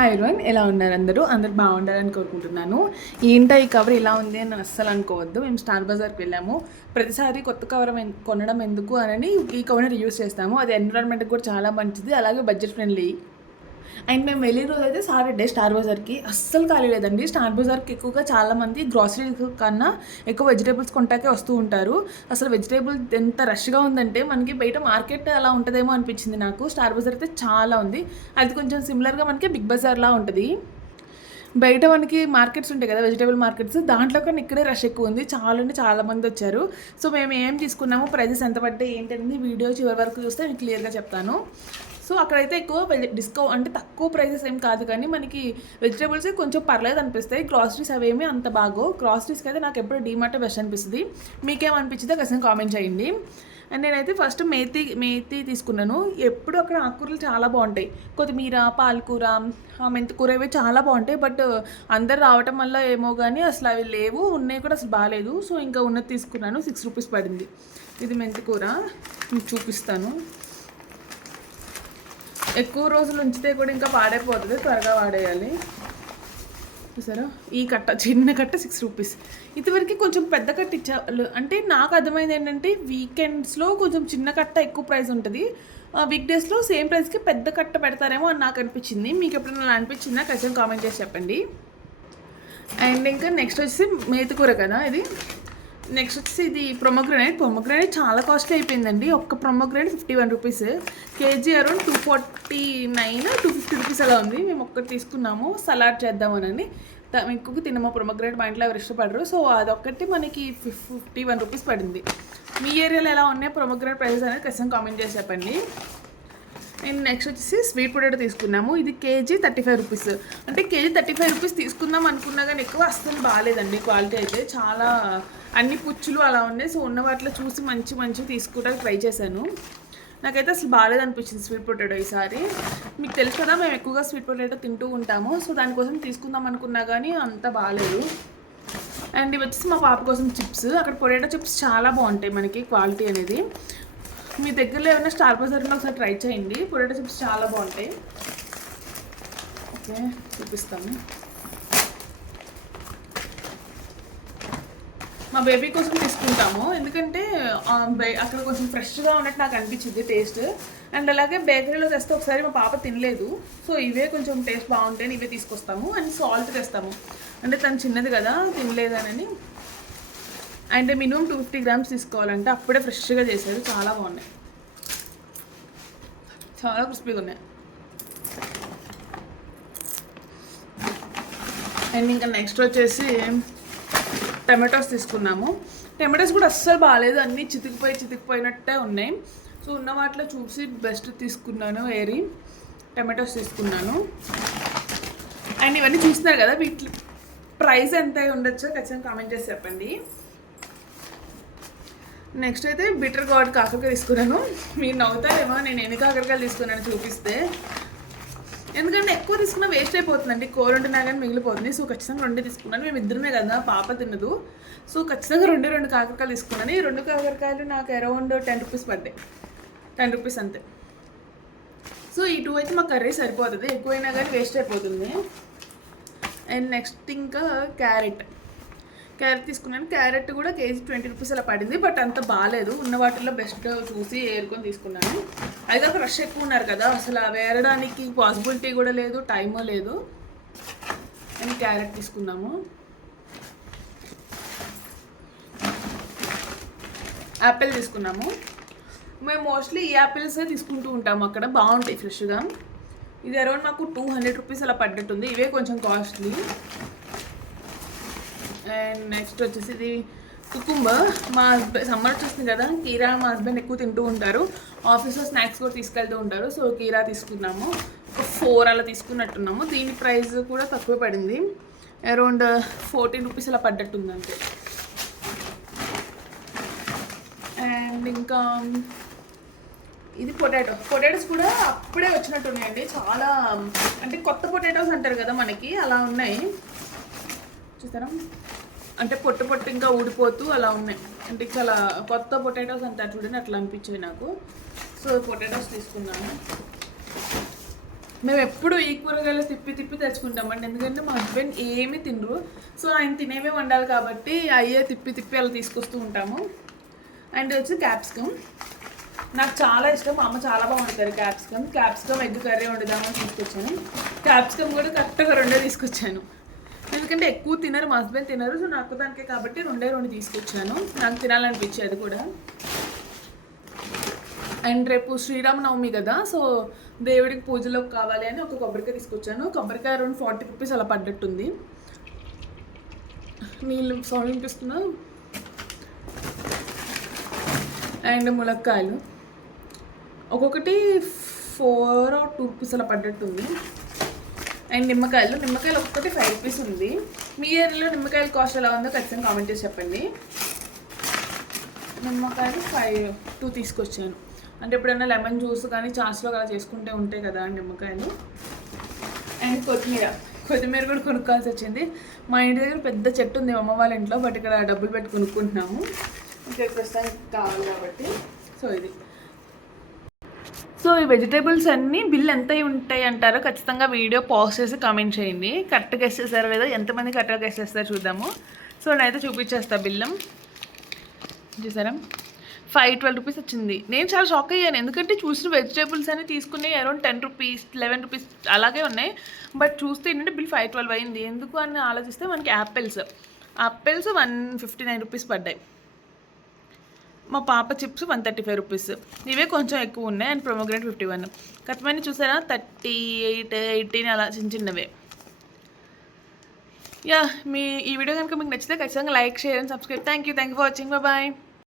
Hi everyone, ఎలా ఉన్నారు? అందరూ బాగుండాలని కోరుకుంటున్నాను. ఏంటో ఈ కవర్ ఇలా ఉంది అని అస్సలు అనుకోవద్దు. మేము స్టార్ బజార్కి వెళ్ళాము. ప్రతిసారి కొత్త కవర్ కొనడం ఎందుకు అని ఈ కవర్ని యూస్ చేస్తాము. అది ఎన్విరాన్మెంట్కి కూడా చాలా మంచిది, అలాగే బడ్జెట్ ఫ్రెండ్లీ. అండ్ మేము వెళ్ళిన రోజు అయితే సాటర్డే స్టార్ బజార్కి అస్సలు ఖాళీ లేదండి. స్టార్ బజార్కి ఎక్కువగా చాలామంది గ్రాసరీ కన్నా ఎక్కువ వెజిటేబుల్స్ కొంటాకే వస్తూ ఉంటారు. అసలు వెజిటేబుల్ ఎంత రష్గా ఉందంటే మనకి బయట మార్కెట్ అలా ఉంటుందేమో అనిపించింది నాకు. స్టార్ బజార్ అయితే చాలా ఉంది. అది కొంచెం సిమిలర్గా మనకి బిగ్ బజార్లా ఉంటుంది. బయట మనకి మార్కెట్స్ ఉంటాయి కదా, వెజిటేబుల్ మార్కెట్స్, దాంట్లో కన్నా ఇక్కడే రష్ ఎక్కువ ఉంది. చాలా మంది వచ్చారు. సో మేము ఏం తీసుకున్నాము, ప్రైజెస్ ఎంత పడ్డాయి ఏంటనేది వీడియో చివరి వరకు చూస్తే నేను క్లియర్గా చెప్తాను. సో అక్కడైతే ఎక్కువ డిస్కౌంట్ అంటే తక్కువ ప్రైజెస్ ఏం కాదు, కానీ మనకి వెజిటేబుల్స్ కొంచెం పర్లేదు అనిపిస్తాయి. గ్రాసరీస్ అవేమీ అంత బాగో. గ్రాసరీస్కి అయితే నాకు ఎప్పుడు డీమార్ట్ బెస్ట్ అనిపిస్తుంది. మీకేమనిపించిందో ఖచ్చితంగా కామెంట్ చేయండి. అండ్ నేనైతే ఫస్ట్ మేతి తీసుకున్నాను. ఎప్పుడు అక్కడ ఆకుకూరలు చాలా బాగుంటాయి. కొత్తిమీర, పాలకూర, మెంతికూర ఇవి చాలా బాగుంటాయి. బట్ అందరు రావటం వల్ల ఏమో కానీ అసలు అవి లేవు, ఉన్నాయి కూడా అసలు బాగాలేదు. సో ఇంకా ఉన్నది తీసుకున్నాను. 6 రూపీస్ పడింది. ఇది మెంతికూర, మీకు చూపిస్తాను. ఎక్కువ రోజులు ఉంచితే కూడా ఇంకా పాడైపోతుంది, త్వరగా వాడేయాలి. చూసారా, ఈ కట్ట చిన్న కట్ట 6 రూపీస్. ఇదివరకు కొంచెం పెద్ద కట్ట ఇచ్చారు. అంటే నాకు అర్థమైంది ఏంటంటే వీకెండ్స్లో కొంచెం చిన్న కట్ట ఎక్కువ ప్రైస్ ఉంటుంది, వీక్ డేస్లో సేమ్ ప్రైస్కి పెద్ద కట్ట పెడతారేమో అని నాకు అనిపించింది. మీకు ఎప్పుడైనా అలా అనిపించిందా ఖచ్చితంగా కామెంట్ చేసి చెప్పండి. అండ్ ఇంకా నెక్స్ట్ వచ్చేసి మేతికూర కదా ఇది. నెక్స్ట్ వచ్చేసి ఇది ప్రొమోగ్రానైట్ చాలా కాస్ట్లీ అయిపోయిందండి. ఒక్క pomegranate 51 rupees, KG around 249 250 rupees అలా ఉంది. మేము ఒక్కటి తీసుకున్నాము సలాడ్ చేద్దామని. ఎక్కువ తినమో ప్రొమోగ్రానైట్, మా ఇంట్లో ఎవరు ఇష్టపడరు. సో అదొక్కటి మనకి 51 రూపీస్ పడింది. మీ ఏరియాలో ఎలా ఉన్నాయి ప్రొమోగ్రానైట్ ప్రైసెస్ అనేది ఖచ్చితంగా కామెంట్ చేసి చెప్పండి. అండ్ నెక్స్ట్ వచ్చేసి స్వీట్ పొటాటో తీసుకున్నాము. ఇది కేజీ 35 రూపీస్. అంటే కేజీ 35 రూపీస్ తీసుకుందాం అనుకున్నా కానీ ఎక్కువ అస్సలు బాగాలేదండి. క్వాలిటీ అయితే చాలా అన్ని పుచ్చులు అలా ఉన్నాయి. సో ఉన్న వాటిలో చూసి మంచి తీసుకోవడానికి ట్రై చేశాను. నాకైతే అసలు బాగాలేదు అనిపించింది స్వీట్ పొటాటో ఈసారి. మీకు తెలుసు కదా, మేము ఎక్కువగా స్వీట్ పొటాటో తింటూ ఉంటాము. సో దానికోసం తీసుకుందాం అనుకున్నా కానీ అంత బాగాలేదు. అండ్ ఇవి వచ్చేసి మా పాప కోసం చిప్స్. అక్కడ పొటాటో చిప్స్ చాలా బాగుంటాయి మనకి క్వాలిటీ అనేది. మీ దగ్గరలో ఏమైనా స్టార్ బజార్లో ఒకసారి ట్రై చేయండి. పొటాటో చిప్స్ చాలా బాగుంటాయి. ఓకే, చూపిస్తాను. మా బేబీ కోసం తీసుకుంటాము, ఎందుకంటే అక్కడ కొంచెం ఫ్రెష్గా ఉన్నట్టు నాకు అనిపించింది టేస్ట్. అండ్ అలాగే బేకరీలో తెస్తే ఒకసారి మా పాప తినలేదు. సో ఇవే కొంచెం టేస్ట్ బాగుంటాయని ఇవే తీసుకొస్తాము. అండ్ సాల్ట్ తెస్తాము, అంటే తను చిన్నది కదా తినలేదని. అంటే మినిమం 250 గ్రామ్స్ తీసుకోవాలంటే, అప్పుడే ఫ్రెష్గా చేశారు. చాలా బాగున్నాయి, చాలా క్రిస్పీగా ఉన్నాయి. అండ్ ఇంకా నెక్స్ట్ వచ్చేసి టమాటోస్ తీసుకున్నాము. టమాటోస్ కూడా అస్సలు బాగాలేదు, అన్నీ చితికిపోయినట్టే ఉన్నాయి. సో ఉన్న వాటిలో చూసి బెస్ట్ తీసుకున్నాను. టమాటోస్ తీసుకున్నాను. అండ్ ఇవన్నీ చూస్తున్నారు కదా, వీటి ప్రైస్ ఎంత ఉండొచ్చో ఖచ్చితంగా కామెంట్ చేసి చెప్పండి. నెక్స్ట్ అయితే బిటర్ గార్డ్ కాకరకాయ తీసుకున్నాను. మీరు నవ్వుతారేమో నేను ఎన్ని కాకరకాయలు తీసుకున్నాను చూపిస్తే, ఎందుకంటే ఎక్కువ తీసుకున్నా వేస్ట్ అయిపోతుందండి. కూర వండినా కానీ మిగిలిపోతుంది. సో ఖచ్చితంగా 2 తీసుకున్నాను. మేము ఇద్దరమే కదా, పాప తినదు. సో ఖచ్చితంగా 2 కాకరకాయలు తీసుకున్నాను. ఈ 2 కాకరకాయలు నాకు అరౌండ్ 10 రూపీస్ పడ్డాయి. 10 రూపీస్ అంతే. సో ఈ 2 అయితే మాకు కర్రీ సరిపోతుంది, ఎక్కువైనా కానీ వేస్ట్ అయిపోతుంది. అండ్ నెక్స్ట్ ఇంకా క్యారెట్ తీసుకున్నాను. క్యారెట్ కూడా కేజీ 20 రూపీస్ అలా పడింది. బట్ అంత బాగాలేదు. ఉన్న వాటిల్లో బెస్ట్ చూసి ఏరుకొని తీసుకున్నాను. అది కాక రష్ ఎక్కువ ఉన్నారు కదా, అసలు వేరడానికి పాసిబిలిటీ కూడా లేదు, టైమో లేదు. అండ్ క్యారెట్ తీసుకున్నాము. యాపిల్ తీసుకున్నాము. మేము మోస్ట్లీ ఈ యాపిల్సే తీసుకుంటూ ఉంటాము, అక్కడ బాగుంటాయి ఫ్రెష్గా. ఇది అరౌండ్ మాకు 200 రూపీస్ అలా పడ్డట్టుంది. ఇవే కొంచెం కాస్ట్లీ. అండ్ నెక్స్ట్ వచ్చేసి ఇది కుకుంబర్. మా హస్బెండ్ సమ్మర్ వచ్చేస్తుంది కదా, కీరా మా హస్బెండ్ ఎక్కువ తింటూ ఉంటారు. ఆఫీస్లో స్నాక్స్ కూడా తీసుకెళ్తూ ఉంటారు. సో కీరా తీసుకున్నాము. ఒక 4 అలా తీసుకున్నట్టున్నాము. దీని ప్రైస్ కూడా తక్కువ పడింది, అరౌండ్ 14 రూపీస్ అలా పడ్డట్టుంది అంతే. అండ్ ఇంకా ఇది పొటాటోస్ కూడా అప్పుడే వచ్చినట్టున్నాయండి. చాలా అంటే కొత్త పొటాటోస్ అంటారు కదా మనకి, అలా ఉన్నాయి. చూసారా, అంటే పొట్టు ఇంకా ఊడిపోతూ అలా ఉన్నాయి. అంటే చాలా కొత్త పొటాటోస్ అంటారు చూడండి, అట్లా అనిపించాయి నాకు. సో పొటాటోస్ తీసుకున్నాను. మేము ఎప్పుడు ఈ కూరగాయలు తిప్పి తిప్పి తెచ్చుకుంటామండి, ఎందుకంటే మా హస్బెండ్ ఏమీ తినరు. సో ఆయన తినేవే వండాలి కాబట్టి అయ్యే తిప్పి తిప్పి అలా తీసుకొస్తూ ఉంటాము. అండ్ వచ్చి క్యాప్సికమ్ నాకు చాలా ఇష్టం, మా అమ్మ చాలా బాగా వండుతారు క్యాప్సికమ్ ఎగ్ కర్రీ వండుదామని తీసుకొచ్చాను. క్యాప్సికమ్ కూడా కరెక్ట్గా 2 తీసుకొచ్చాను, ఎందుకంటే ఎక్కువ తినరు, మా హస్బెండ్ తినరు. సో నాకు దానికే కాబట్టి 2 తీసుకొచ్చాను, నాకు తినాలనిపించేది కూడా. అండ్ రేపు శ్రీరామనవమి కదా, సో దేవుడికి పూజలోకి కావాలి అని ఒక కొబ్బరికాయ తీసుకొచ్చాను. కొబ్బరికాయ అరౌండ్ 40 రూపీస్ అలా పడ్డట్టుంది. నీళ్ళు సౌండ్ వినిపిస్తున్నా. అండ్ ములక్కాయలు ఒక్కొక్కటి 4 or 2 రూపీస్ అలా పడ్డట్టుంది. అండ్ నిమ్మకాయలు ఒక్కొక్కటి 5 రూపీస్ ఉంది. మీ ఏరియాలో నిమ్మకాయల కాస్ట్ ఎలా ఉందో ఖచ్చితంగా కామెంట్ చేసి చెప్పండి. నిమ్మకాయలు 2 తీసుకొచ్చాను, అంటే ఎప్పుడైనా లెమన్ జ్యూస్ కానీ చాస్లో అలా చేసుకుంటే ఉంటాయి కదా నిమ్మకాయలు. అండ్ కొత్తిమీర కూడా కొనుక్కోవాల్సి వచ్చింది. మా ఇంటి దగ్గర పెద్ద చెట్టు ఉంది మా అమ్మ వాళ్ళ ఇంట్లో, బట్ ఇక్కడ డబ్బులు పెట్టి కొనుక్కుంటున్నాము, ఇంకా ప్రస్తుతానికి కావాలి కాబట్టి. సో ఈ వెజిటేబుల్స్ అన్నీ బిల్ ఎంత ఉంటాయి అంటారో ఖచ్చితంగా వీడియో పాజ్ చేసి కామెంట్ చేయండి. కరెక్ట్గా గెస్ చేస్తారో లేదో, ఎంతమంది కరెక్ట్గా గెస్ చేస్తారో చూద్దాము. సో నేనైతే చూపించేస్తా బిల్లం. చూసారా 512 రూపీస్ వచ్చింది. నేను చాలా షాక్ అయ్యాను, ఎందుకంటే చూసిన వెజిటేబుల్స్ అన్ని తీసుకుని అరౌండ్ 10 రూపీస్ 11 రూపీస్ అలాగే ఉన్నాయి. బట్ చూస్తే ఏంటంటే బిల్ 512 అయింది. ఎందుకు అని ఆలోచిస్తే మనకి యాపిల్స్ 159 రూపీస్ పడ్డాయి. మా పాప చిప్స్ 135 రూపీస్, ఇవే కొంచెం ఎక్కువ ఉన్నాయి. అండ్ ప్రొమోగ్రెనేట్ 51. కత్మని చూసారా 38, 18 అలా చిన్నవే. యా, ఈ వీడియో కనుక మీకు నచ్చితే ఖచ్చితంగా like, share and subscribe. Thank you for watching. Bye.